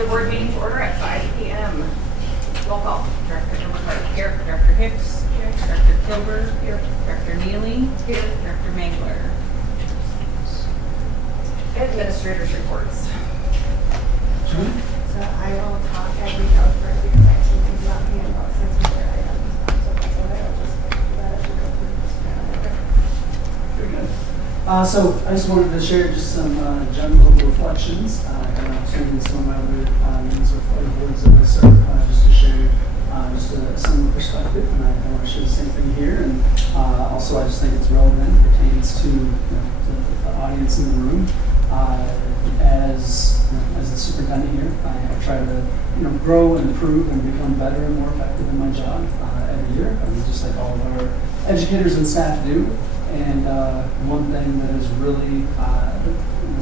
regular board meeting to order at 5 p.m. Roll call. Director Delmar here. Director Hicks here. Director Kilber here. Director Neely here. Director Mangler. Administrators reports. So I will talk as we go through because I have some things about me about sensitive items. So that's all right. I'll just do that as we go through this. Very good. So I just wanted to share just some general reflections. I had an opportunity in some of my other meetings with other boards that I serve just to share just a similar perspective, and I want to share the same thing here. And also, I just think it's relevant, pertains to, to the audience in the room. As the superintendent here, I try to grow and improve and become better and more effective in my job every year. I mean, just like all of our educators and staff do. And one thing that has really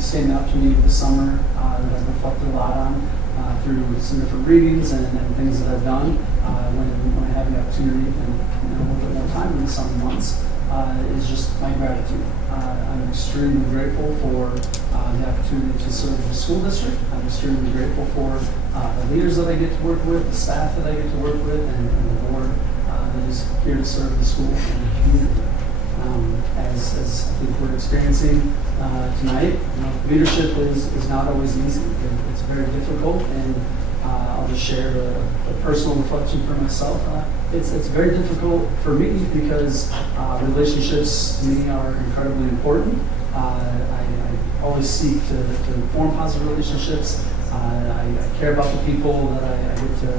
standing out to me this summer that I've reflected a lot on through some different readings and things that I've done when I have the opportunity and a little bit more time in the summer months is just my gratitude. I'm extremely grateful for the opportunity to serve the school district. I'm extremely grateful for the leaders that I get to work with, the staff that I get to work with, and the board that is here to serve the school and the community. As I think we're experiencing tonight, leadership is not always easy. It's very difficult, and I'll just share a personal reflection for myself. It's very difficult for me because relationships to me are incredibly important. I always seek to form positive relationships. I care about the people that I get to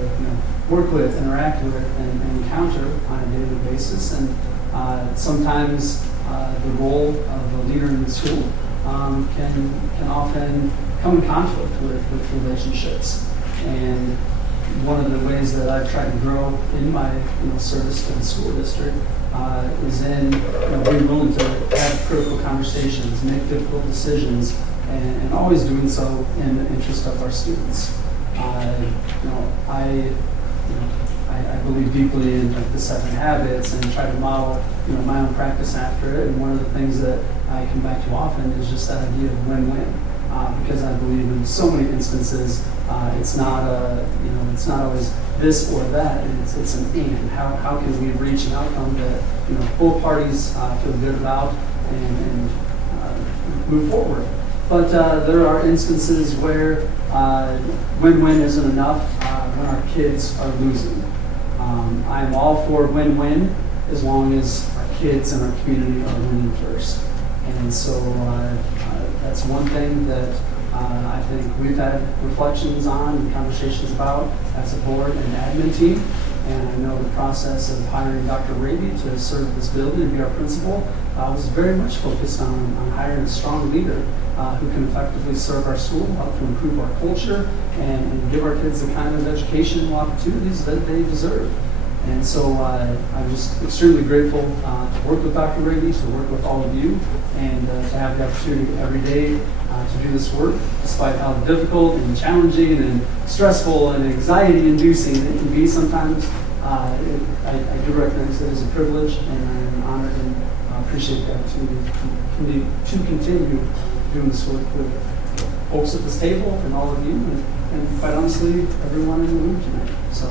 work with, interact with, and encounter on a daily basis. And sometimes the role of a leader in the school can often come in conflict with relationships. And one of the ways that I've tried to grow in my service to the school district is in being willing to have critical conversations, make difficult decisions, and always doing so in the interest of our students. I believe deeply in the 7 habits and try to model my own practice after it. And one of the things that I come back to often is just that idea of win-win, because I believe in so many instances it's not always this or that. It's an and. How can we reach an outcome that both parties feel good about and move forward? But there are instances where win-win isn't enough when our kids are losing. I'm all for win-win as long as our kids and our community are winning first. And so that's one thing that I think we've had reflections on and conversations about as a board and admin team. And I know the process of hiring Dr. Raby to serve this building and be our principal was very much focused on hiring a strong leader who can effectively serve our school, help to improve our culture, and give our kids the kind of educational opportunities that they deserve. And so I'm just extremely grateful to work with Dr. Raby, to work with all of you, and to have the opportunity every day to do this work, despite how difficult and challenging and stressful and anxiety-inducing it can be sometimes. I do recognize it as a privilege, and I am honored and appreciate the opportunity to continue doing this work with folks at this table and all of you, and quite honestly, everyone in the room tonight. So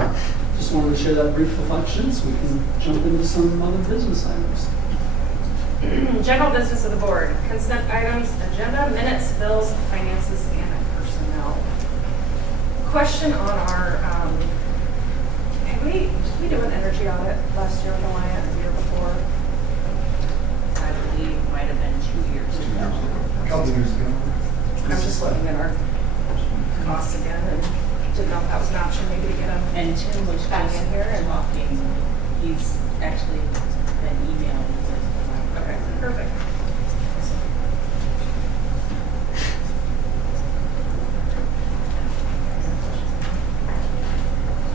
just wanted to share that brief reflection so we can jump into some other business items. General business of the board. Consent items, agenda, minutes, bills, finances, and personnel. Question on our, did we do an energy audit last year with Alliant or the year before? I believe it might have been 2 years ago. A couple years ago. I'm just looking at our costs again and didn't know if that was an option maybe to get them. And Tim was Back in here and- talking. He's actually been emailing with Okay, perfect.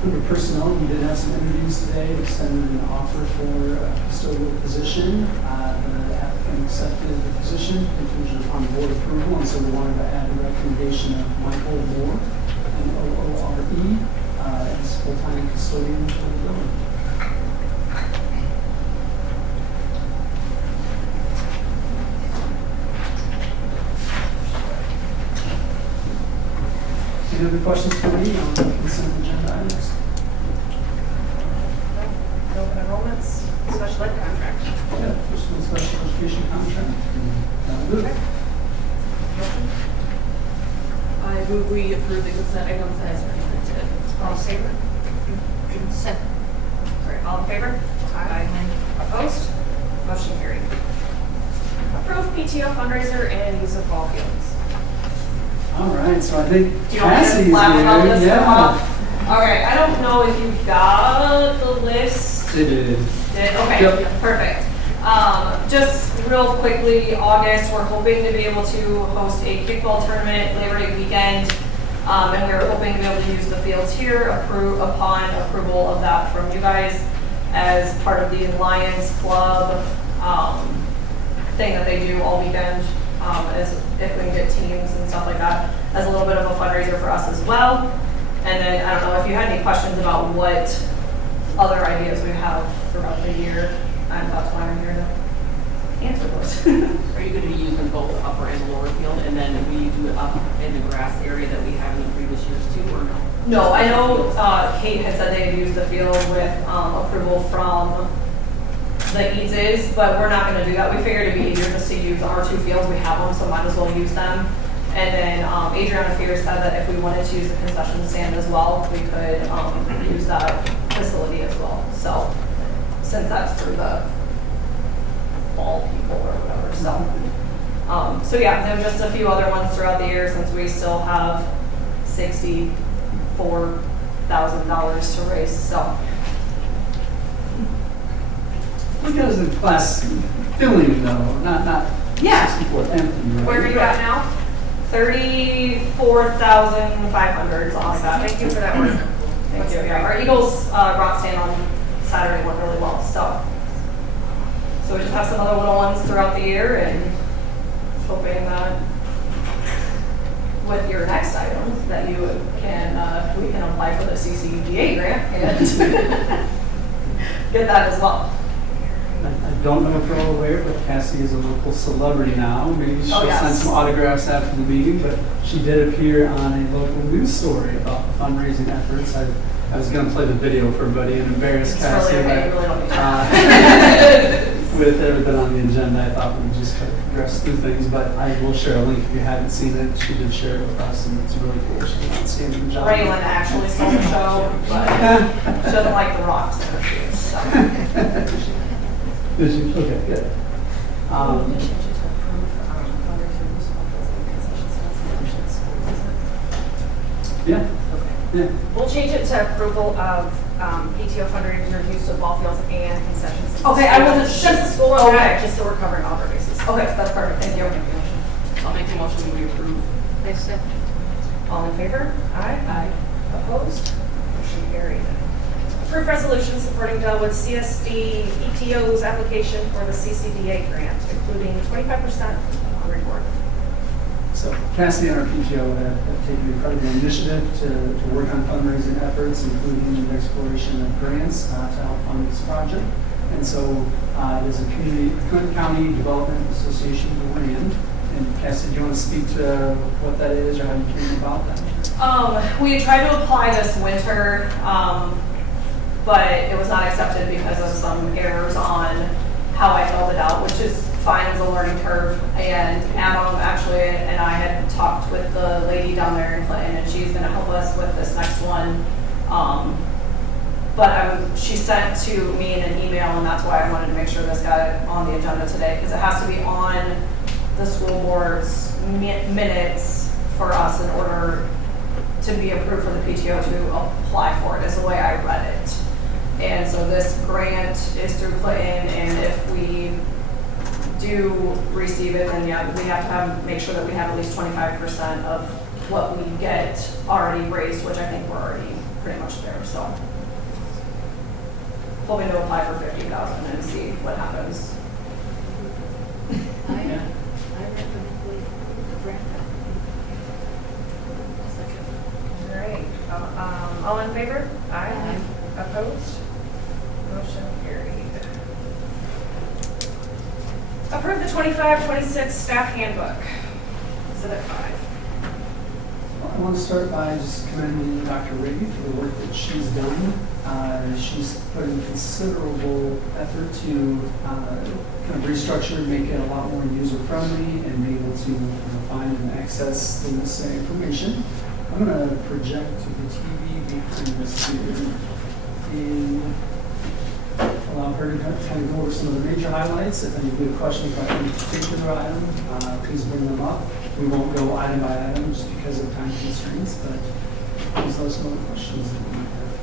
Under personnel, we did have some interviews today, extended an offer for a custodial position. The applicant accepted the position contingent upon board approval, and so we wanted to add a recommendation of Michael Moore, M-O-O-R-E, as full-time custodian for the building. any other questions for me on the consent agenda items? No open enrollments, special ed contract. Yeah, first one, special education contract. That'll do it. Motion? I move we approve the consent items as presented. All in favor? Second. Sorry, all in favor? Aye. Opposed? Motion carried. Approve PTO fundraiser and use of ball fields. All right, so I think Do you want me to Cassie's laugh about here. this? Yeah. Okay, I don't know if you got the list. They did. Okay, Yep. perfect. Just real quickly, August, we're hoping to be able to host a kickball tournament Labor Day weekend. And we were hoping to be able to use the fields here upon approval of that from you guys as part of the Lions Club thing that they do all weekend, as if we can get teams and stuff like that, as a little bit of a fundraiser for us as well. And then, I don't know if you had any questions about what other ideas we have throughout the year, and that's why I'm here to answer those. Are you going to be using both the upper and the lower field, and then will you do it up in the grass area that we have in the previous years too, or no? No, I know Kate had said they had used the field with approval from the Eases, but we're not going to do that. We figured it'd be easier just to use our two fields. We have them, so might as well use them. And then Adriana Fear said that if we wanted to use the concession stand as well, we could use that facility as well. So since that's through the ball people or whatever, so yeah, there are just a few other ones throughout the year since we still have $64,000 to raise. So Look at the class filling though, not yeah, 64 empty, right? Where are you at now? 34,500, something like that. Thank you for that work. Thank you. Yeah, our Eagles rock stand on Saturday went really well. So we just have some other little ones throughout the year, and hoping that with your next item that you can we can apply for the CCDA grant and get that as well. I don't know if you're all aware, but Cassie is a local celebrity now. Maybe she'll yes. send some autographs after the meeting, but she did appear on a local news story about the fundraising efforts. I was going to play the video for everybody and embarrass It's Cassie, really okay. but You really don't need to. with everything on the agenda, I thought we'd just kind of progress through things, but I will share a link if you haven't seen it. She did share it with us, and it's really cool. She did an outstanding job. Raylan actually stole the show, but she doesn't like the rocks in her shoes. So. Did you? Okay, good. Yeah. Yeah. We'll change it to approval of PTO fundraiser, use of ball fields and concessions. Okay, I wasn't Just sure. the school, Okay. just so we're covering all our bases. Okay, that's perfect. Thank you. I'll make the motion we approve. All in favor? Aye. Opposed? Motion carried. Approve resolution supporting Delwood CSD PTO's application for the CCDA grant, including 25% on reward. So Cassie and our PTO have taken an incredible initiative to work on fundraising efforts, including the exploration of grants to help fund this project. And so it is a county development association grant. And Cassie, do you want to speak to what that is or how you came about that? We tried to apply this winter, but it was not accepted because of some errors on how I filled it out, which is fine as a learning curve. And Adam actually and I had talked with the lady down there in Clinton, and she's going to help us with this next one. But she sent to me in an email, and that's why I wanted to make sure this got on the agenda today, because it has to be on the school board's minutes for us in order to be approved for the PTO to apply for it, is the way I read it. And so this grant is through Clinton, and if we do receive it, then yeah, we have to make sure that we have at least 25% of what we get already raised, which I think we're already pretty much there. So hoping to apply for 50,000 and see what happens. Yeah. All right. All in favor? Aye. Opposed? Motion carried. Approve the 25-26 staff handbook. Exhibit 5. I want to start by just commending Dr. Rigby for the work that she's done. She's put in considerable effort to kind of restructure and make it a lot more user-friendly and be able to find and access the necessary information. I'm going to project to the TV behind us here and allow her to kind of go over some of the major highlights. If any good questions about any particular item, please bring them up. We won't go item by item just because of time constraints, but please let us know the questions that you might have.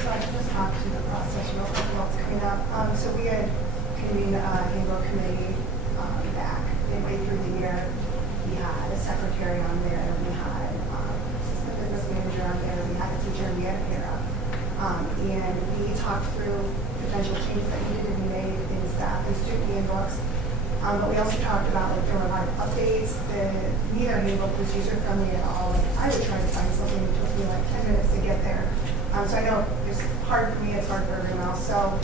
So I can just talk to the process real quick while it's coming up. So we had convened a handbook committee back midway through the year. We had a secretary on there, we had assistant business manager on there, we had a teacher, and we had a para. And we talked through potential changes that needed to be made in staff and student handbooks. But we also talked about, like, there were a lot of updates. Neither handbook was user-friendly at all. Like, I would try to find something that took me like 10 minutes to get there. So I know it's hard for me, it's hard for everyone else. So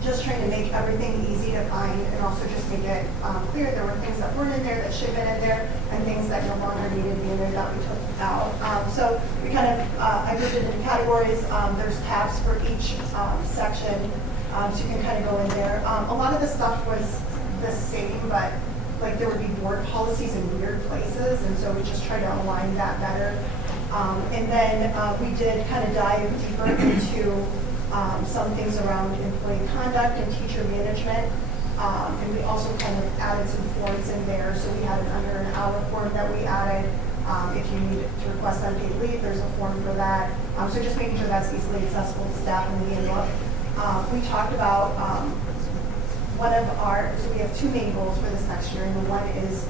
just trying to make everything easy to find and also just make it clear there were things that weren't in there that should have been in there and things that no longer needed to be in there that we took out. So we kind of, I grouped it into categories. There's tabs for each section, so you can kind of go in there. A lot of the stuff was the same, but like there would be board policies in weird places, and so we just try to align that better. And then we did kind of dive deeper into some things around employee conduct and teacher management. And we also kind of added some forms in there. So we had an under an hour form that we added. If you need to request unpaid leave, there's a form for that. So just making sure that's easily accessible to staff in the handbook. We talked about so we have two main goals for this next year, and the one is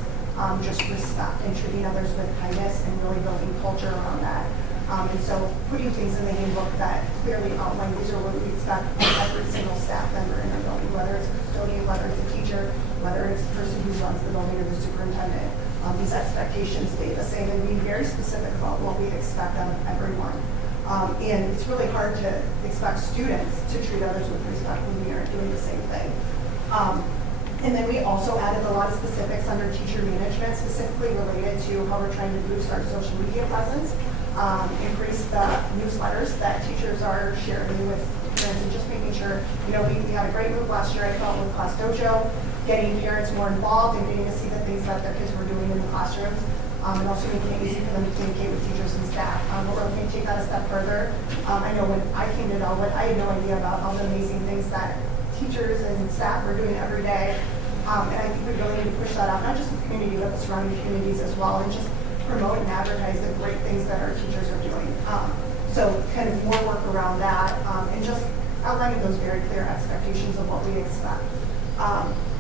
just respect and treating others with kindness and really building culture around that. And so putting things in the handbook that clearly outline these are what we expect from every single staff member in our building, whether it's a custodian, whether it's a teacher, whether it's the person who runs the building or the superintendent. These expectations stay the same and being very specific about what we expect out of everyone. And it's really hard to expect students to treat others with respect when we aren't doing the same thing. And then we also added a lot of specifics under teacher management, specifically related to how we're trying to boost our social media presence, increase the newsletters that teachers are sharing with parents, and just making sure, we had a great move last year, I felt, with Class Dojo, getting parents more involved and getting to see the things that their kids were doing in the classrooms, and also making it easy for them to communicate with teachers and staff. But we're looking to take that a step further. I know when I came to Delwood, I had no idea about all the amazing things that teachers and staff are doing every day. And I think we really need to push that out, not just the community, but the surrounding communities as well, and just promote and advertise the great things that our teachers are doing. So kind of more work around that, and just outlining those very clear expectations of what we expect.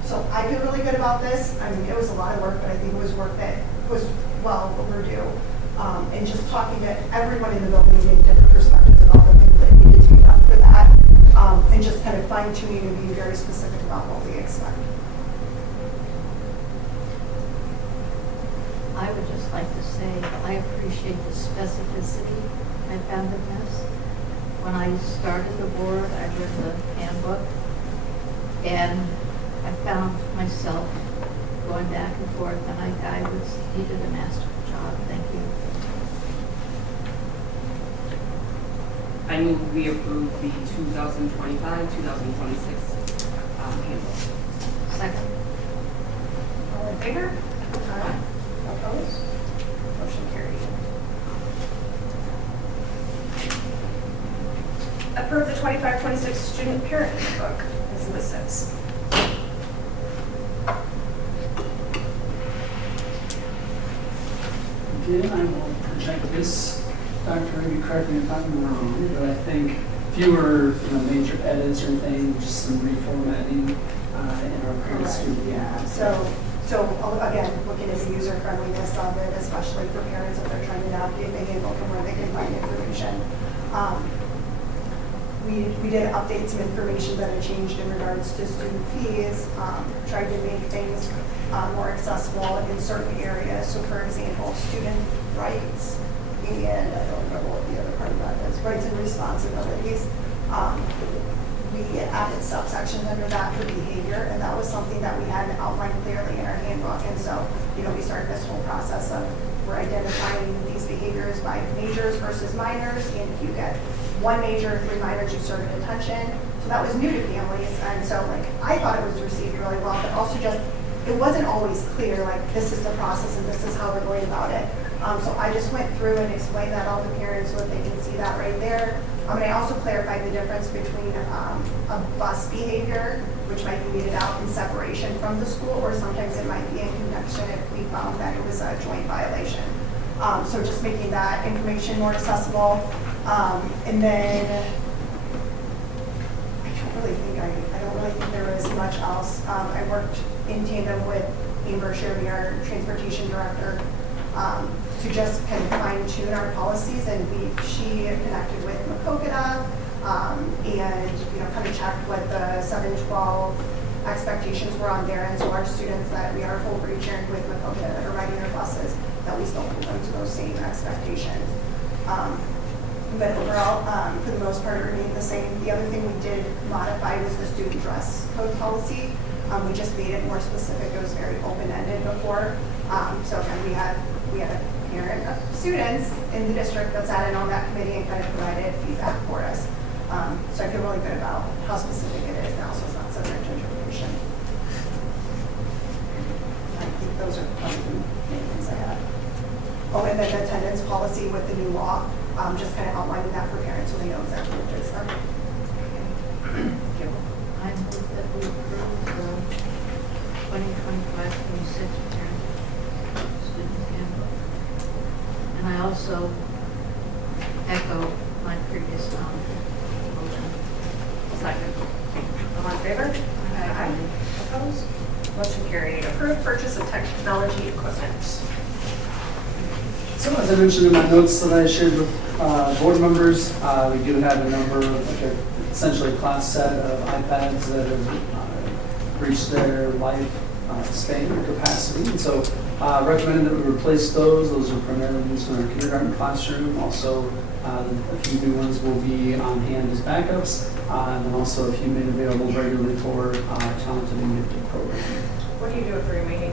So I feel really good about this. I mean, it was a lot of work, but I think it was work that was well overdue. And just talking to everyone in the building and getting different perspectives about the things that needed to be done for that. And just kind of fine-tuning and being very specific about what we expect. I would just like to say I appreciate the specificity I found in this. When I started the board, I read the handbook, and I found myself going back and forth, and he did a masterful job. Thank you. I move we approve the 2025-2026 handbook. Second. All in favor? Aye. Opposed? Motion carried. Approve the 25-26 student parent handbook as listed. Again, I will project this. Dr. Maybe correct me if I'm wrong, but I think fewer major edits or anything, just some reformatting in our current student. Yeah. So again, looking at the user friendliness of it, especially for parents if they're trying to navigate the handbook and where they can find information. We did update some information that had changed in regards to student fees, tried to make things more accessible in certain areas. So for example, student rights, and I don't remember what the other part of that is, rights and responsibilities. We added subsections under that for behavior, and that was something that we hadn't outlined clearly in our handbook. And so we started this whole process of we're identifying these behaviors by majors versus minors, and if you get 1 major, 3 minors, you serve a detention. So that was new to families, and so I thought it was received really well, but also just, it wasn't always clear, this is the process and this is how we're going about it. So I just went through and explained that all the parents so that they can see that right there. And I also clarified the difference between a bus behavior, which might be weeded out in separation from the school, or sometimes it might be in connection if we found that it was a joint violation. So just making that information more accessible. And then I don't really think there was much else. I worked in tandem with Amber Sherry, our transportation director, to just kind of fine tune our policies, and she connected with Macokota, and kind of checked what the 712 expectations were on there, and so our students that we are full region with Macokota that are riding their buses, that we still hold them to those same expectations. But overall, for the most part, it remained the same. The other thing we did modify was the student dress code policy. We just made it more specific. It was very open-ended before. So again, we had a parent of students in the district that sat in on that committee and kind of provided feedback for us. So I feel really good about how specific it is now, so it's not subject to interpretation. I think those are probably the main things I had. Oh, and then the attendance policy with the new law, just kind of outlining that for parents so they know exactly what it is. I move that we approve the 2025-26 parent student handbook. And I also echo my previous motion. Second. All in favor? Aye. Opposed? Motion carried. Approved purchase of technology equipment. So as I mentioned in my notes that I shared with board members, we do have a number of, essentially a class set of iPads that have reached their life span or capacity. And so recommended that we replace those. Those are primarily used in our kindergarten classroom. Also, a few new ones will be on hand as backups, and then also a few made available regularly for talented and gifted programming. What do you do with the remaining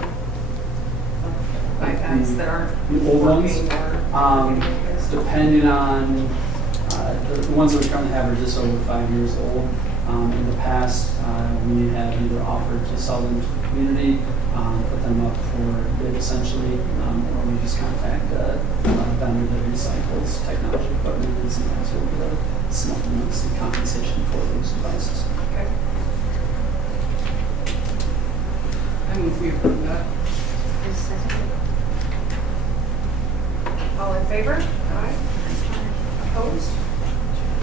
iPads that aren't The old ones, working or? depending on the ones that we currently have are just over 5 years old. In the past, we have either offered to sell them to the community, put them up for bid essentially, or we just contact a vendor that recycles technology equipment and sometimes we'll get a small monthly compensation for those devices. Okay. I move we approve that. Is second. All in favor? Aye. Opposed?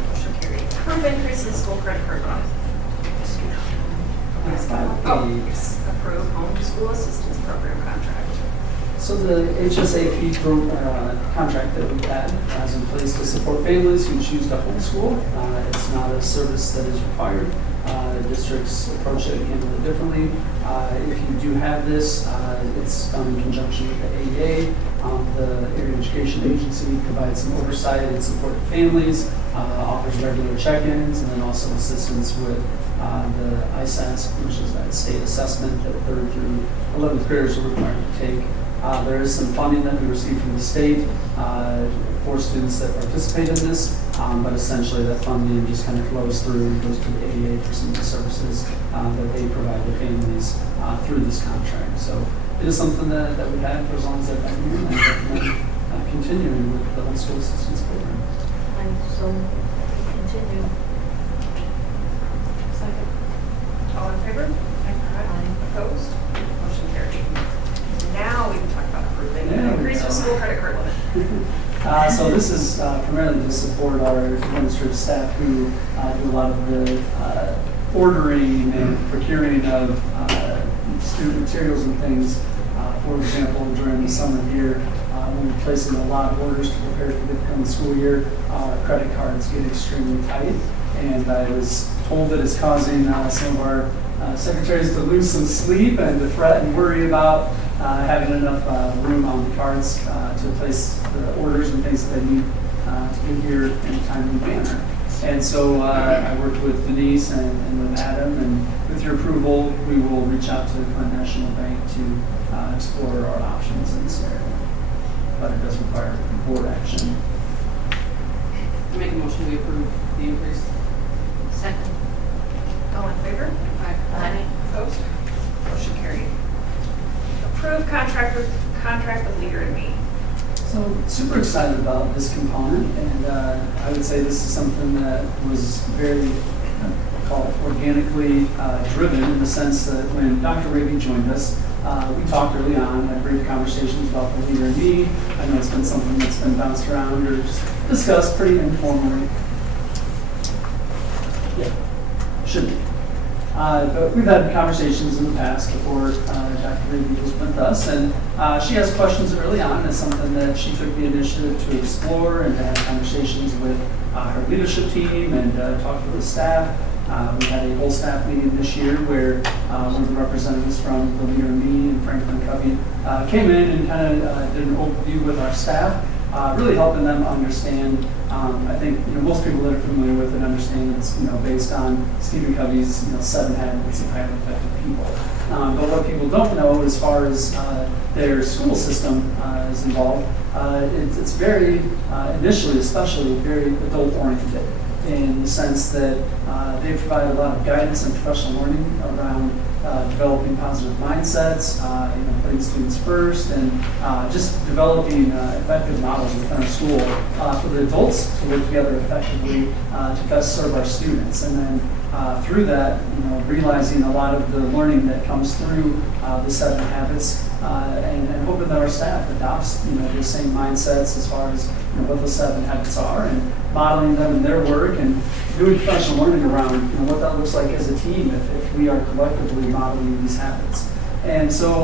Motion carried. Approve increase in school credit card limit. Approve homeschool assistance program contract. So the HSAP contract that we had is in place to support families who choose to homeschool. It's not a service that is required. Districts approach it and handle it differently. If you do have this, it's done in conjunction with the AEA. The Area Education Agency provides some oversight and support to families, offers regular check-ins, and then also assistance with the ISAS, which is that state assessment that 3rd through 11th graders are required to take. There is some funding that we receive from the state for students that participate in this, but essentially that funding just kind of flows through and goes to the AEA for some of the services that they provide to families through this contract. So it is something that we've had for as long as I've been here, and I recommend continuing with the homeschool assistance program. I so continue. Second. All in favor? Aye. Opposed? Motion carried. Now we can talk about approving the increase of school credit card limit. So this is primarily to support our administrative staff who do a lot of the ordering and procuring of student materials and things. For example, during the summer here, when we're placing a lot of orders to prepare for the coming school year, our credit cards get extremely tight. And I was told that it's causing some of our secretaries to lose some sleep and to fret and worry about having enough room on the cards to place the orders and things that they need to get here in a timely manner. And so I worked with Denise and with Adam, and with your approval, we will reach out to Clinton National Bank to explore our options in this area. But it does require board action. I make a motion to approve the increase. Second. All in favor? Aye. Opposed? Motion carried. Approve contract with Leader in Me. So super excited about this component, and I would say this is something that was very, I'll call it organically driven, in the sense that when Dr. Raby joined us, we talked early on, had brief conversations about the Leader in Me. I know it's been something that's been bounced around or just discussed pretty informally. Yeah, should be. But we've had conversations in the past before Dr. Raby was with us, and she has questions early on. It's something that she took the initiative to explore and to have conversations with her leadership team and talk with the staff. We had a whole staff meeting this year where one of the representatives from the Leader in Me and Franklin Covey came in and kind of did an overview with our staff, really helping them understand. I think most people that are familiar with it understand it's based on Stephen Covey's 7 habits of highly effective people. But what people don't know, as far as their school system is involved, it's very initially, especially very adult oriented, in the sense that they provide a lot of guidance and professional learning around developing positive mindsets, putting students first, and just developing effective models within our school for the adults to work together effectively to best serve our students. And then through that, realizing a lot of the learning that comes through the 7 habits, and hoping that our staff adopts the same mindsets as far as what the 7 habits are, and modeling them in their work, and doing professional learning around what that looks like as a team if we are collectively modeling these habits. And so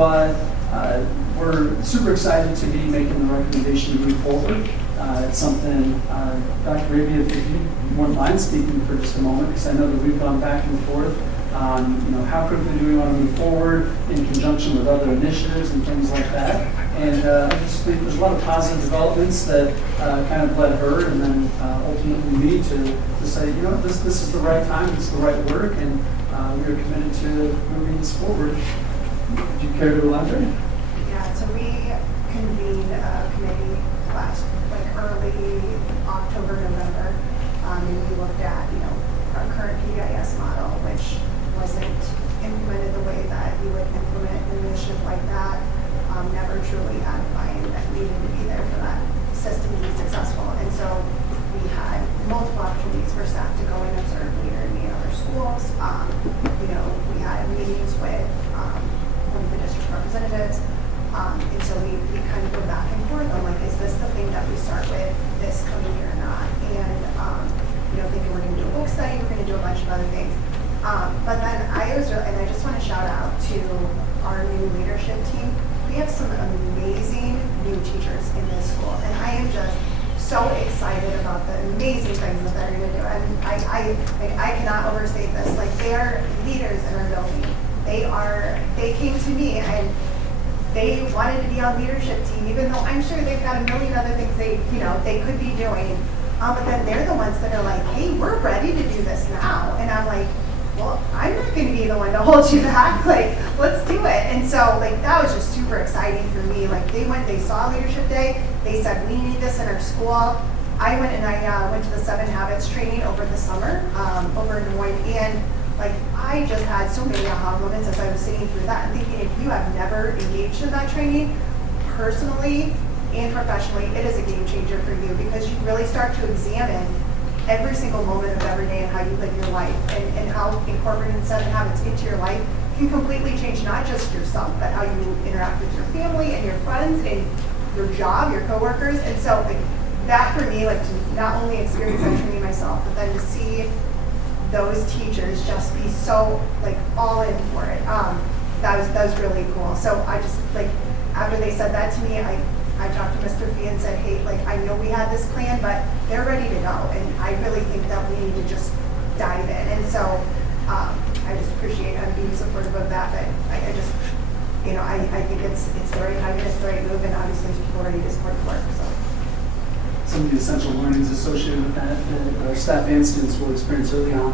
we're super excited to be making the recommendation to move forward. It's something, Dr. Raby, if you wouldn't mind speaking for just a moment, because I know that we've gone back and forth on how quickly do we want to move forward in conjunction with other initiatives and things like that. And I just think there's a lot of positive developments that kind of led her and then ultimately me to say, this is the right time, this is the right work, and we are committed to moving this forward. Would you care to elaborate? Yeah, so we convened a committee early October, November, and we looked at, our current PBIS model, which wasn't implemented the way that you would implement an initiative like that, never truly had buy-in that needed to be there for that system to be successful. And so we had multiple opportunities for staff to go in and serve Leader in Me in other schools. We had meetings with one of the district representatives. And so we kind of go back and forth on is this the thing that we start with this coming year or not? And thinking we're going to do a book study, we're going to do a bunch of other things. But then and I just want to shout out to our new leadership team. We have some amazing new teachers in this school, and I am just so excited about the amazing things that they're going to do. And I cannot overstate this. They are leaders in our building. They came to me and they wanted to be on leadership team, even though I'm sure they've got a million other things they could be doing. But then they're the ones that are like, hey, we're ready to do this now. And I'm like, well, I'm not going to be the one to hold you back. Let's do it. And so, that was just super exciting for me. They saw Leadership Day. They said, we need this in our school. I went to the 7 Habits training over the summer over in Des Moines. And I just had so many aha moments as I was sitting through that and thinking, if you have never engaged in that training, personally and professionally, it is a game changer for you, because you really start to examine every single moment of every day and how you live your life, and how incorporating 7 habits into your life can completely change not just yourself, but how you interact with your family and your friends and your job, your coworkers. And so that for me, to not only experience that training myself, but then to see those teachers just be so all in for it. That was really cool. So I just after they said that to me, I talked to Mr. Fee and said, hey, I know we had this plan, but they're ready to go. And I really think that we need to just dive in. And so I just appreciate being supportive of that. But I just, I think it's the right time, it's the right move, and obviously people are ready to support the work. some of the essential learnings associated with that our staff and students will experience early on.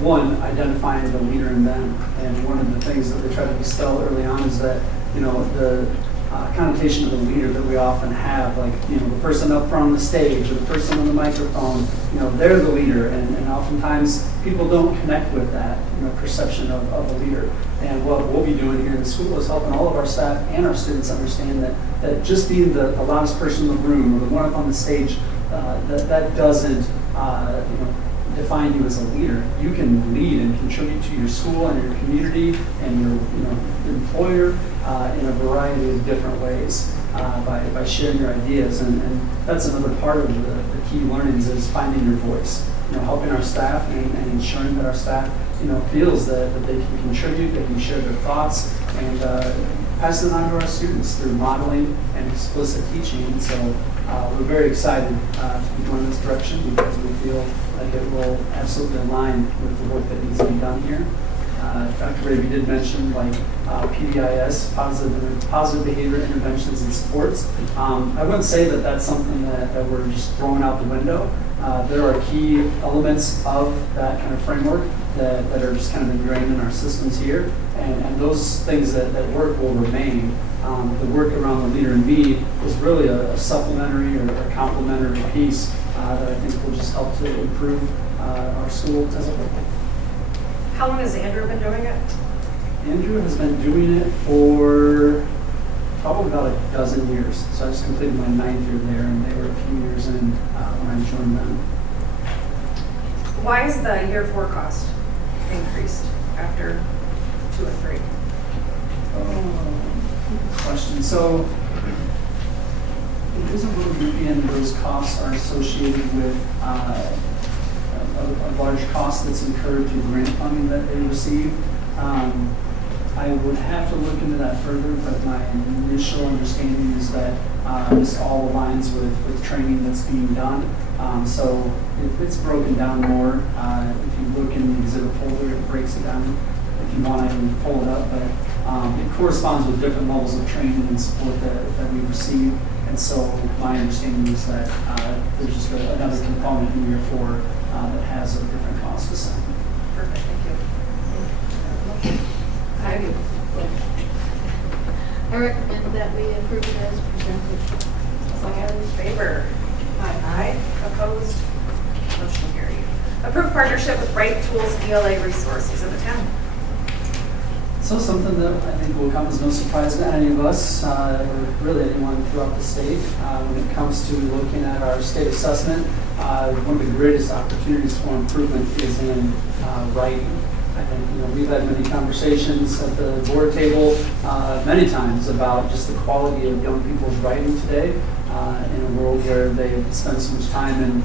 One, identifying the leader in them. And one of the things that they try to dispel early on is that, the connotation of the leader that we often have, like, the person up front on the stage or the person on the microphone, they're the leader. And oftentimes people don't connect with that, perception of a leader. And what we'll be doing here in the school is helping all of our staff and our students understand that just being the loudest person in the room or the one up on the stage, that doesn't, define you as a leader. You can lead and contribute to your school and your community and your employer in a variety of different ways by sharing your ideas. And that's another part of the key learnings is finding your voice. Helping our staff and ensuring that our staff, feels that they can contribute, they can share their thoughts, and pass it on to our students through modeling and explicit teaching. And so we're very excited to be going in this direction because we feel like it will absolutely align with the work that needs to be done here. Dr. Raby did mention PBIS, positive behavior interventions and supports. I wouldn't say that that's something that we're just throwing out the window. There are key elements of that kind of framework that are just kind of ingrained in our systems here, and those things that work will remain. The work around the leader in me is really a supplementary or a complementary piece that I think will just help to improve our school as a whole. How long has Andrew been doing it? Andrew has been doing it for probably about a dozen years. So I just completed my 9th year there, and they were a few years in when I joined them. Why is the year 4 cost increased after 2 and 3? Good question. So it is a little goofy, and those costs are associated with a large cost that's incurred through grant funding that they receive. I would have to look into that further, but my initial understanding is that this all aligns with training that's being done. So it's broken down more. If you look in the exhibit folder, it breaks it down. If you want, I can pull it up, but it corresponds with different levels of training and support that we receive. And so my understanding is that there's just another component in year 4 that has a different cost assigned. Perfect, thank you. I recommend that we approve it as presented. All in favor? Aye. Opposed? Motion carried. Approve partnership with Bright Tools ELA Resources in the town. So something that I think will come as no surprise to any of us, or really anyone throughout the state, when it comes to looking at our state assessment. One of the greatest opportunities for improvement is in writing. I think we've had many conversations at the board table many times about just the quality of young people's writing today in a world where they spend so much time in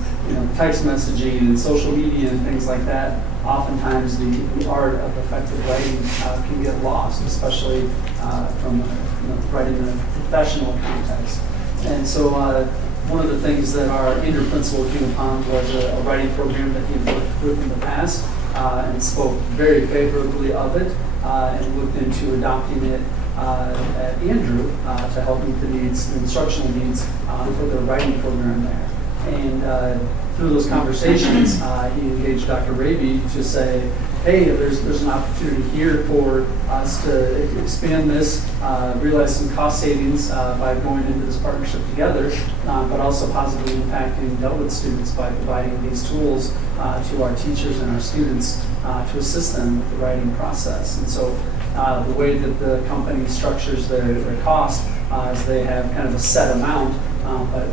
text messaging and social media and things like that. Oftentimes the art of effective writing can get lost, especially from writing in a professional context. And so one of the things that our Andrew principal came upon was a writing program that he had worked with in the past and spoke very favorably of it and looked into adopting it at Andrew to help meet the needs, the instructional needs for the writing program there. And through those conversations, he engaged Dr. Raby to say, hey, there's an opportunity here for us to expand this, realize some cost savings by going into this partnership together, but also positively impacting Delwood students by providing these tools to our teachers and our students to assist them with the writing process. And so the way that the company structures their cost is they have kind of a set amount, but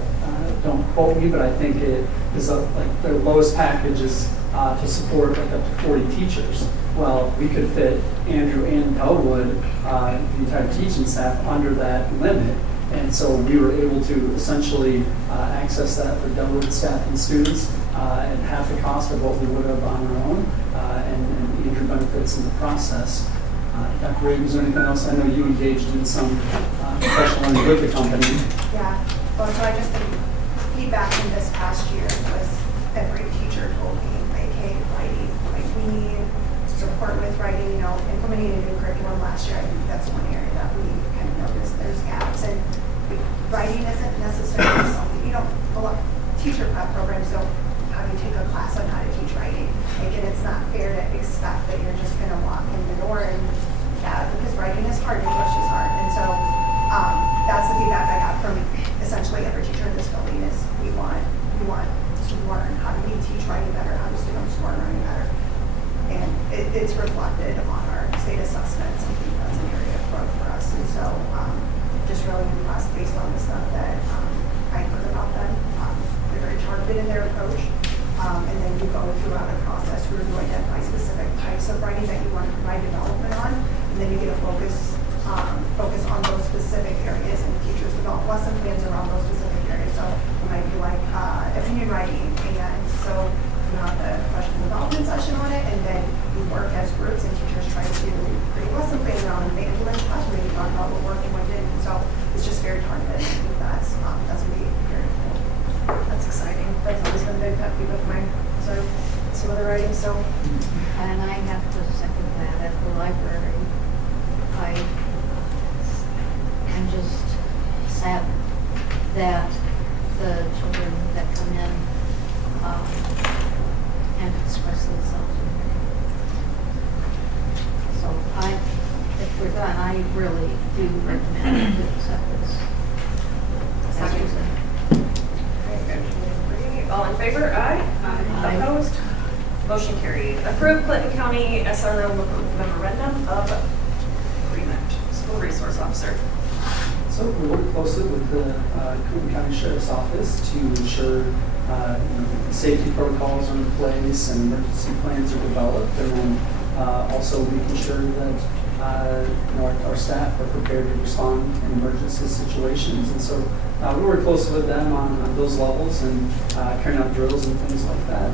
don't quote me, but I think it is like their lowest package is to support like up to 40 teachers. Well, we could fit Andrew and Delwood, the entire teaching staff, under that limit. And so we were able to essentially access that for Delwood staff and students at half the cost of what we would have on our own, and Andrew benefits in the process. Dr. Raby, is there anything else? I know you engaged in some professional learning with the company. Yeah, well, so I just think feedback from this past year was every teacher told me, like, hey, writing, like, we need support with writing, implementing a new curriculum last year. I think that's one area that we kind of noticed there's gaps. And writing isn't necessarily something, a especially every teacher in this building, is we want to learn. How do we teach writing better? How do students learn writing better? And it's reflected on our state assessments. I think that's an area of growth for us. And so just really impressed based on the stuff that I heard about them. They're very targeted in their approach. And then you go throughout a process where you identify specific types of writing that you want to provide development on. And then you get a focus on those specific areas, and teachers develop lesson plans around those specific areas. So it might be like opinion writing, and so you have the question development session on it, and then you work as groups, and teachers try to create lesson plans around it, and they implement the classroom, and you talk about what worked and what didn't. And so it's just very targeted. I think that's going to be very cool. That's exciting. That's always been a big pet peeve of mine. So some other writing. So And I have to second that. At the library, I'm just sad that the children that come in and express themselves. So if we're done, I really do recommend to accept this. Second. All in favor? Aye. Aye. Opposed? Motion carried. Approve Clinton County SRO Memorandum of Agreement. School Resource Officer. So we work closely with the Clinton County Sheriff's Office to ensure safety protocols are in place and emergency plans are developed, and then also making sure that our staff are prepared to respond in emergency situations. And so we work closely with them on those levels and carrying out drills and things like that.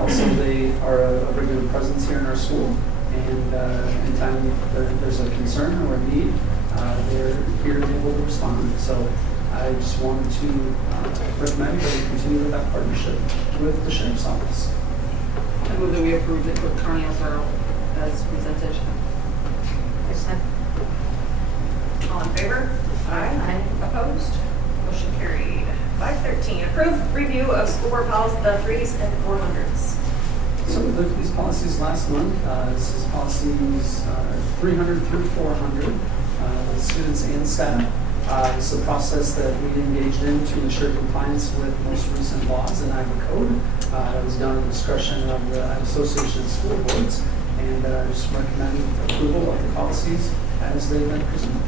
Also, they are a regular presence here in our school, and anytime there's a concern or a need, they're here to be able to respond. So I just wanted to recommend that we continue with that partnership with the Sheriff's Office. I move that we approve the Cook County SRO as presented. I second. All in favor? Aye. Opposed? Motion carried. 513, approve review of school board policy, the 3s and 400s. So we looked at these policies last month. This is policies 300 through 400, students and staff. It's a process that we engaged in to ensure compliance with most recent laws and Iowa code. It was done at the discretion of the Association of School Boards, and just recommend approval of the policies as they've been presented.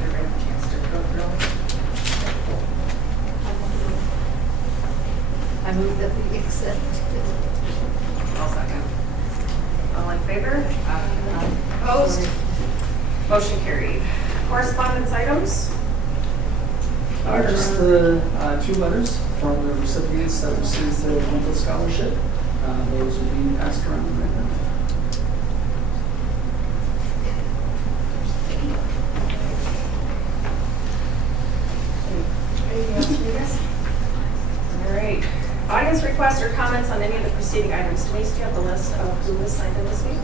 Everybody have a chance to go through. I move that we accept. I'll second. All in favor? Aye. Opposed? Motion carried. Correspondence items? Just the 2 letters from the recipients that received the Winfield Scholarship. Those are being passed around right now. Anything else for you guys? All right. Audience requests or comments on any of the preceding items. Denise, do you have the list of who was signed in this week?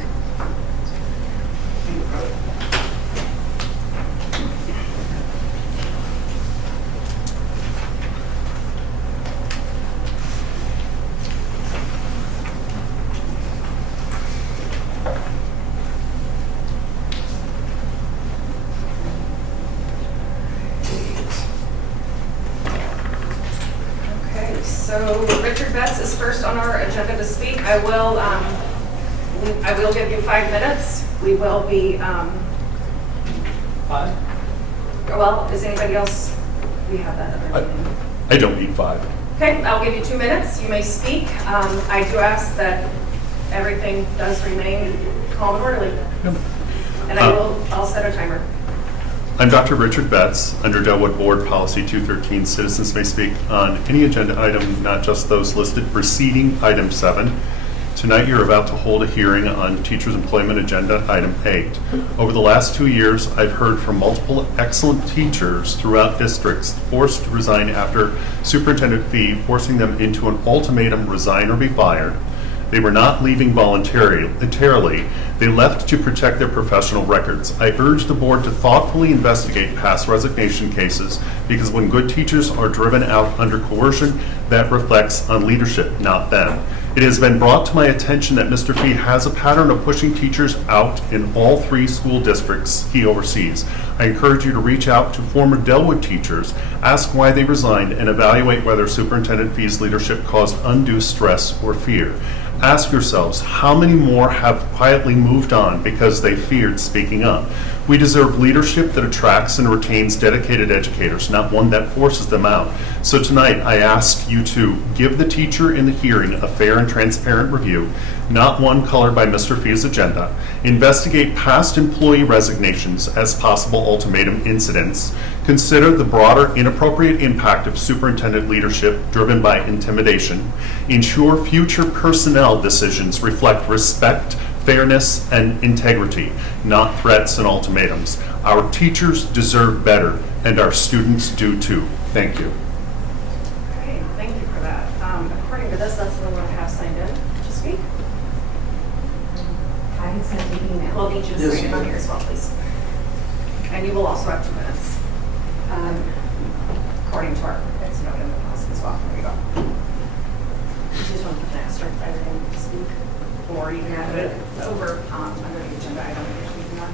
Okay, so Richard Betts is first on our agenda to speak. I will give you 5 minutes. We will be, 5? well, is anybody else, we have that other meeting. I don't need 5. Okay, I'll give you 2 minutes. You may speak. I do ask that everything does remain calm and orderly. And I'll set a timer. I'm Dr. Richard Betts. Under Delwood Board Policy 213, citizens may speak on any agenda item, not just those listed preceding item 7. Tonight, you're about to hold a hearing on Teachers' Employment Agenda Item 8. Over the last 2 years, I've heard from multiple excellent teachers throughout districts forced to resign after Superintendent Fee forcing them into an ultimatum: resign or be fired. They were not leaving voluntarily. They left to protect their professional records. I urge the board to thoughtfully investigate past resignation cases, because when good teachers are driven out under coercion, that reflects on leadership, not them. It has been brought to my attention that Mr. Fee has a pattern of pushing teachers out in all 3 school districts he oversees. I encourage you to reach out to former Delwood teachers, ask why they resigned, and evaluate whether Superintendent Fee's leadership caused undue stress or fear. Ask yourselves, how many more have quietly moved on because they feared speaking up? We deserve leadership that attracts and retains dedicated educators, not one that forces them out. So tonight, I ask you to give the teacher in the hearing a fair and transparent review, not one colored by Mr. Fee's agenda. Investigate past employee resignations as possible ultimatum incidents. Consider the broader inappropriate impact of superintendent leadership driven by intimidation. Ensure future personnel decisions reflect respect, fairness, and integrity, not threats and ultimatums. Our teachers deserve better, and our students do too. Thank you. Okay, thank you for that. According to this, that's the one I have signed in to speak. I had sent an email. We'll need you to sign in on here as well, please. And you will also have 2 minutes. According to our, it's noted in the policy as well. There you go. You just want to put that start by the name to speak. Or you can have it over under the agenda item that you're speaking on.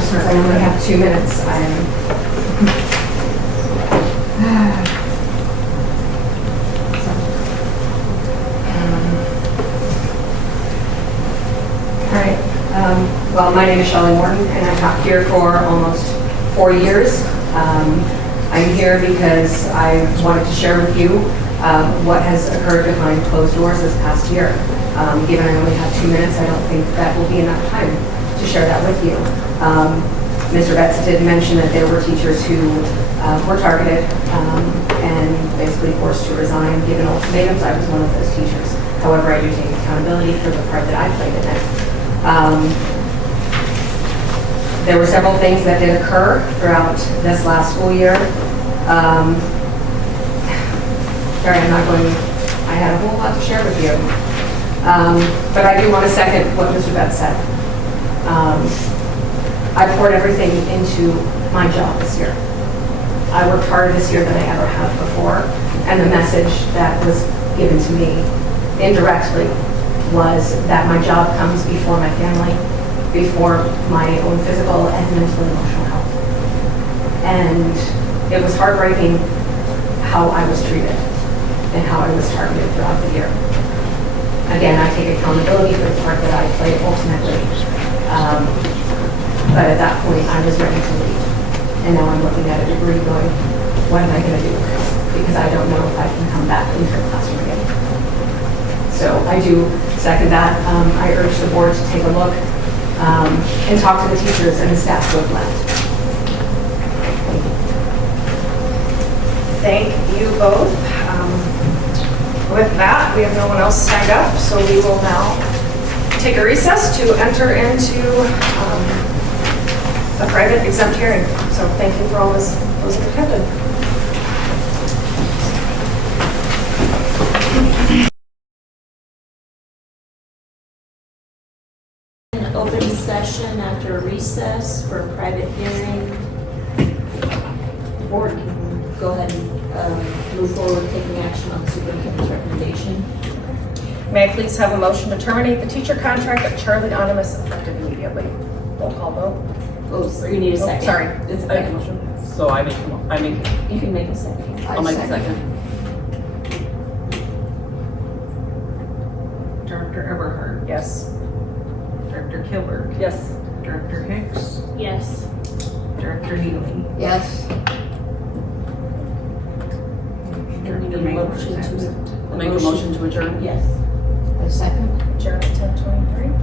Since I only have 2 minutes, well, my name is Shelley Morton, and I've taught here for almost 4 years. I'm here because I wanted to share with you what has occurred behind closed doors this past year. Given I only have 2 minutes, I don't think that will be enough time to share that with you. Mr. Betts did mention that there were teachers who were targeted and basically forced to resign given ultimatums. I was one of those teachers. However, I do take accountability for the part that I played in it. There were several things that did occur throughout this last school year. Sorry, I had a whole lot to share with you. But I do want to second what Mr. Betts said. I poured everything into my job this year. I worked harder this year than I ever have before, and the message that was given to me indirectly was that my job comes before my family, before my own physical and mental and emotional health. And it was heartbreaking how I was treated and how I was targeted throughout the year. Again, I take accountability for the part that I played ultimately. But at that point, I was ready to leave. And now I'm looking at a degree going, what am I going to do with this? Because I don't know if I can come back into the classroom again. So I do second that. I urge the board to take a look and talk to the teachers and the staff who have left. Thank you both. With that, we have no one else signed up, so we will now take a recess to enter into a private exempt hearing. So thank you for all those that attended. Open session after recess for a private hearing. The board can go ahead and move forward with taking action on the superintendent's recommendation. May I please have a motion to terminate the teacher contract of Charlie Onimus effective immediately? Roll call vote. Oh, so you need a second. Sorry. It's a second motion. So I make, You can make a second. I'll make a second. Director Eberhard, Yes. Director Kilberg, Yes. Director Hicks, Yes. Director Healy. Yes. You need a motion to. I'll make a motion to adjourn. Yes. A second? Adjourn at 10:23.